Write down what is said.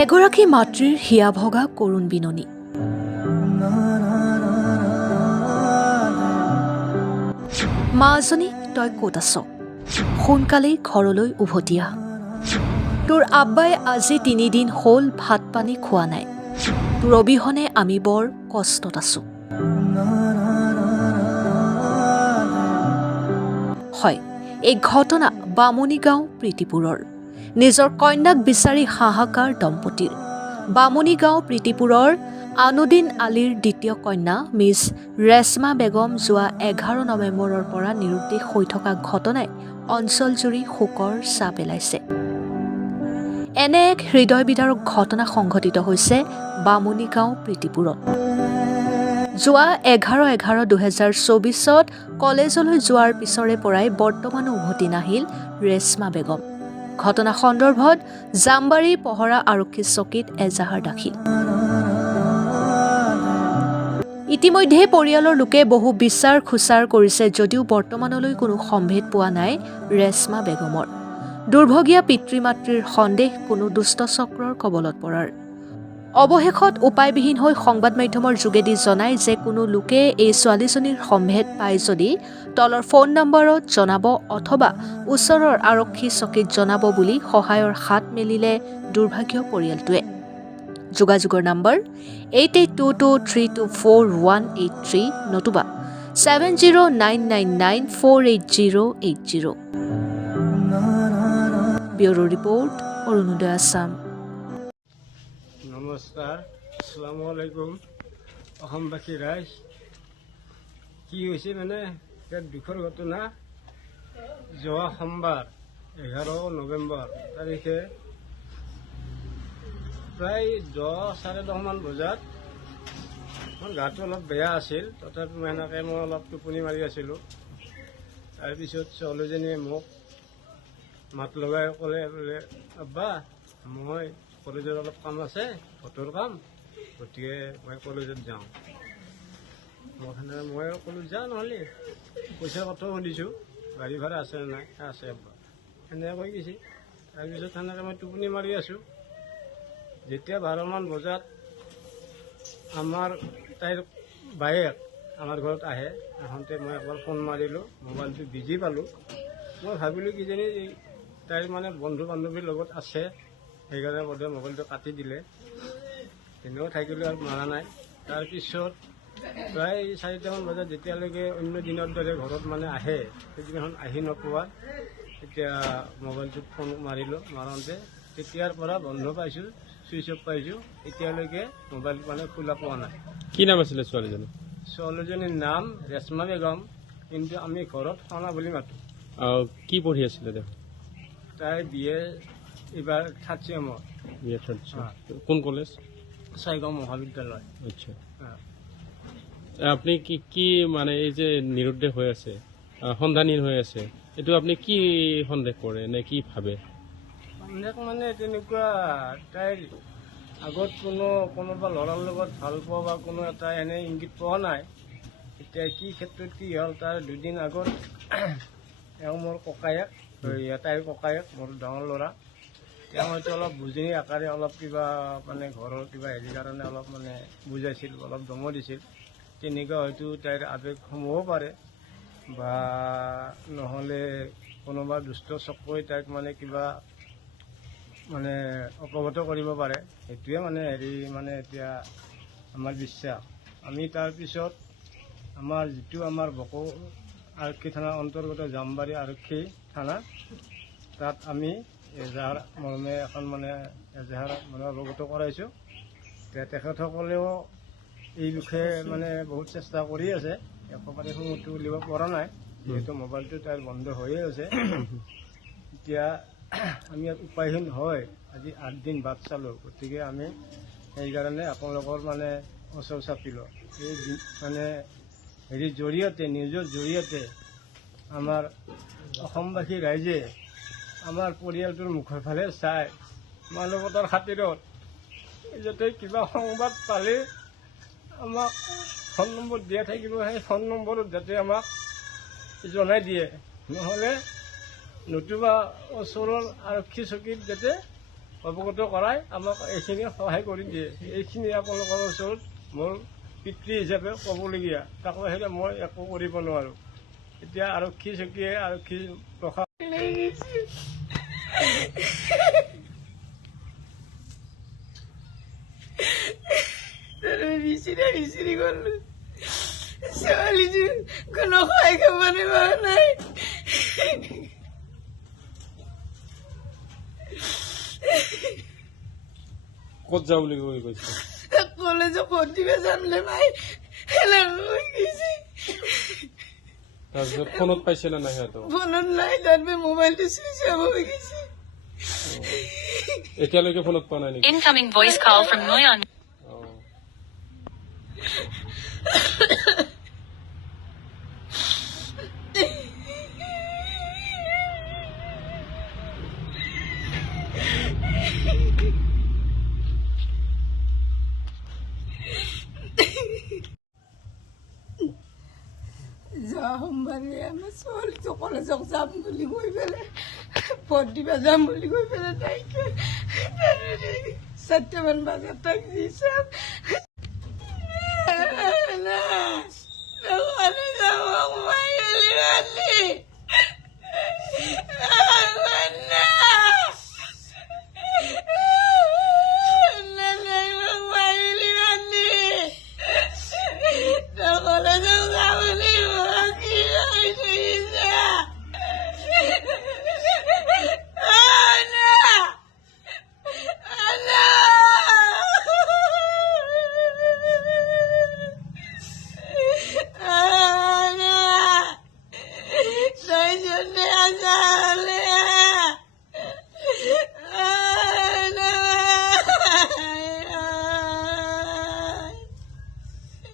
এগৰাকী মাতৃৰ হিয়া ভগা কৰুণ বিননি। মাজনী তই ক'ত আছ? সোনকালেই ঘৰলৈ উভতি আহ। তোৰ আব্বাই আজি 3 দিন হ'ল ভাত পানী খোৱা নাই। তোৰ অবিহনে আমি বৰ কষ্টত আছো। হয়, এই ঘটনা বামুণীগাঁও প্ৰীতিপুৰৰ। নিজৰ কন্যাক বিচাৰি হাহাকাৰ দম্পতীৰ। বামুণীগাঁও প্ৰীতিপুৰৰ আনুদ্দিন আলীৰ দ্বিতীয় কন্যা মিছ ৰেশমা বেগম যোৱা 11 নৱেম্বৰৰ পৰা নিৰুদ্দেশ হৈ থকা ঘটনাই অঞ্চলজুৰি শোকৰ ছাঁ পেলাইছে। এনে এক হৃদয় বিদাৰক ঘটনা সংঘটিত হৈছে বামুণীগাঁও প্ৰীতিপুৰত। যোৱা 11/11/2024 কলেজলৈ যোৱাৰ পিছৰে পৰাই বৰ্তমানো উভতি নাহিল ৰেশমা বেগম। ঘটনা সন্দৰ্ভত জামবাৰী পহৰা আৰক্ষী চকীত এজাহাৰ দাখিল। ইতিমধ্যে পৰিয়ালৰ লোকে বহু বিচাৰ খোচাৰ কৰিছে যদিও বৰ্তমানলৈ কোনো সম্ভেদ পোৱা নাই ৰেশমা বেগমৰ। দুৰ্ভগীয়া পিতৃ মাতৃৰ সন্দেহ কোনো দুষ্ট চক্ৰৰ কবলত পৰাৰ। অৱশেষত উপায়বিহীন হৈ সংবাদ মাধ্যমৰ যোগেদি জনায় যে কোনো লোকে এই ছোৱালীজনীৰ সম্ভেদ পায় যদি তলৰ ফোন নম্বৰত জনাব অথবা ওচৰৰ আৰক্ষী চকীত জনাব বুলি সহায়ৰ হাত মেলিলে দুৰ্ভাগ্য পৰিয়ালটোৱে। যোগাযোগৰ নম্বৰ 8822324183 নতুবা 7099948080। Bureau report Arunodoy Assam. নমস্কাৰ, আসসালামু আলাইকুম অসমবাসী ৰাইজ। কি হৈছে মানে ইয়াত দুখৰ ঘটনা। যোৱা সোমবাৰ 11 নৱেম্বৰ তাৰিখে প্ৰায় 10-10:30 মান বজাত মোৰ গাটো অলপ বেয়া আছিল, তথাপি সেনেকৈ মই অলপ টোপনি মাৰি আছিলোঁ। তাৰপিছত ছোৱালীজনীয়ে মোক মাত লগাই ক'লে বোলে, আব্বা মই কলেজত অলপ কাম আছে, ভোটৰ কাম, গতিকে মই কলেজত যাওঁ। মই ক'লোঁ যা নহ'লে, পইচাৰ কথাও সুধিছোঁ, গাড়ী ভাড়া আছে নে নাই? আছে আব্বা, সেনেকৈ কৈ গৈছে। তাৰপিছত সেনেকৈ মই টোপনি মাৰি আছোঁ। যেতিয়া 12 মান বজাত আমাৰ তাইৰ বায়েক আমাৰ ঘৰত আহে, আহোঁতে মই একবাৰ ফোন মাৰিলোঁ, মোবাইলটো বিজি পালোঁ। মই ভাবিলোঁ কিজানি তাইৰ মানে বন্ধু বান্ধৱীৰ লগত আছে, সেইকাৰণে বোধহয় মোবাইলটো কাটি দিলে। তেনেও থাকিলেও আৰু মাৰা নাই। তাৰপিছত প্ৰায় 4টামান বজাত যেতিয়ালৈকে অন্য দিনৰ দৰে ঘৰত মানে আহে, সেইদিনাখন আহি নোপোৱাত এতিয়া মোবাইলটোত ফোন মাৰিলোঁ। মাৰোঁতে তেতিয়াৰ পৰা বন্ধ পাইছোঁ, ছুইচ অফ পাইছোঁ। এতিয়ালৈকে মোবাইল মানে খোলা পোৱা নাই। কি নাম আছিলে ছোৱালীজনী? ছোৱালীজনীৰ নাম ৰেশমা বেগম, কিন্তু আমি ঘৰত সোণা বুলি মাতোঁ। কি পঢ়ি আছিলে তেওঁ? তাই BA এইবাৰ 3rd চেমত। কোন কলেজ? চাইগাঁও মহাবিদ্যালয়। আচ্ছা, আপনি কি কি মানে এই যে নিৰুদ্দেশ হৈ আছে, সন্ধানহীন হৈ আছে, এইটো আপুনি কি সন্দেহ কৰে নে কি ভাবে? সন্দেহ মানে তেনেকুৱা, তাইৰ আগত কোনোবা ল'ৰাৰ লগত ভাল পোৱা বা কোনো এটা এনে ইংগিত পোৱা নাই। এতিয়া কি ক্ষেত্ৰত কি হ'ল, তাৰ 2 দিন আগত এওঁ মোৰ ককায়েক, তাইৰ ককায়েক, মোৰ ডাঙৰ ল'ৰা, তেওঁ হয়তো অলপ বুজনি আকাৰে অলপ কিবা মানে ঘৰৰ কিবা হেৰিৰ কাৰণে অলপ মানে বুজাইছিল, অলপ দমো দিছিল। তেনেকুৱা হয়তো তাইৰ আৱেগ সোমাব পাৰে, বা নহ'লে কোনোবা দুষ্ট চক্ৰই তাইক মানে কিবা মানে অপগত কৰিব পাৰে। সেইটোৱে মানে মানে এতিয়া আমাৰ বিশ্বাস। আমি তাৰপিছত আমাৰ বকো আৰক্ষী থানাৰ অন্তৰ্গত জামবাৰী আৰক্ষী থানা, তাত আমি এজাহাৰ মৰ্মে এখন মানে এজাহাৰ মানে অৱগত কৰাইছোঁ। তেখেতসকলেও এই বিষয়ে মানে বহুত চেষ্টা কৰি আছে, একেবাৰে সময়টো উলিয়াব পৰা নাই, যিহেতু মোবাইলটো তাইৰ বন্ধ হৈয়ে আছে। এতিয়া আমি উপায়হীন হয় আজি 8 দিন বাট চালোঁ, গতিকে আমি সেইকাৰণে আপোনালোকৰ মানে ওচৰ চাপিলোঁ। এই মানে জৰিয়তে, নিউজৰ জৰিয়তে আমাৰ অসমবাসী ৰাইজে আমাৰ পৰিয়ালটোৰ মুখৰ ফালে চাই মানৱতাৰ খাতিৰত যাতে কিবা সংবাদ পালে আমাক ফোন নম্বৰ দিয়া থাকিব, সেই ফোন নম্বৰত যাতে আমাক জনাই দিয়ে, নহ'লে নতুবা ওচৰৰ আৰক্ষী চকীত যাতে অৱগত কৰাই আমাক এইখিনি সহায় কৰি দিয়ে। এইখিনি আপোনালোকৰ ওচৰত মোৰ পিতৃ হিচাপে ক'বলগীয়া, তাকো সেইটা মই একো কৰিব নোৱাৰোঁ। এতিয়া আৰক্ষী চকীয়ে আৰক্ষী প্ৰশাসন বিচিৰি গ'লো, ছোৱালীটো কোনো সহায় খাবলৈ পৰা নাই। ক'ত যাওঁ বুলি কৈ কৈছে? কলেজত পঢ়িব যামলে মাই হেলাং হৈ গৈছে। তাৰপিছত ফোনত পাইছে নে নাই সিহঁতক? ফোনত নাই, তাৰপৰা মোবাইলটো চুইচ অফ হৈ গৈছে। এতিয়ালৈকে ফোনত পোৱা নাই নেকি? Incoming voice call from Noyon. অ'। যোৱা সোমবাৰে আমাৰ ছোৱালীটো কলেজত যাম বুলি কৈ পেলাই, পঢ়িব যাম বুলি কৈ পেলাই তাইক 4টামান বজাত তাইক দিছে।